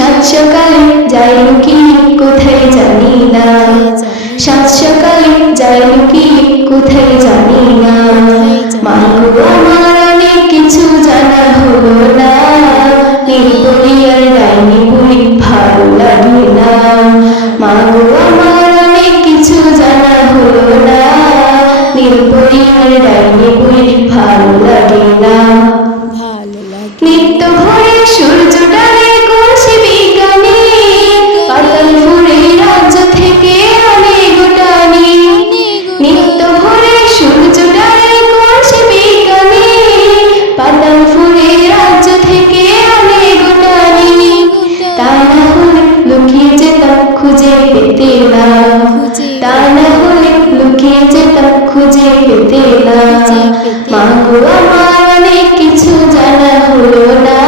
সাত সকালে যাই কি কোথায় জানি না। সাত সকালে যাই কি কোথায় জানি না। মাগো, আমার অনেক কিছু জানা হলো না। নীলপরি আর ডাইনি পুরি ভালো লাগে না। মাগো, আমার অনেক কিছু জানা হলো না। নীলপরি না তা না হলে লুকিয়ে যেতাম খুঁজে পেতে না। মাগো আমার অনেক কিছু জানা হলো না।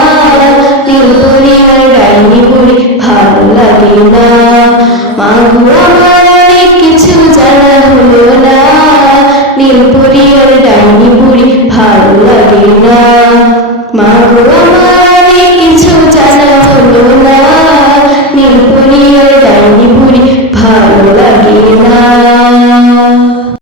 নীলপুরি আর রাইনি বুড়ি ভালো লাগে না। মাগো আমার অনেক কিছু জানা হলো না। নীলপুরি আর রাইনি বুড়ি ভালো লাগে না। মাগো আমার Hi.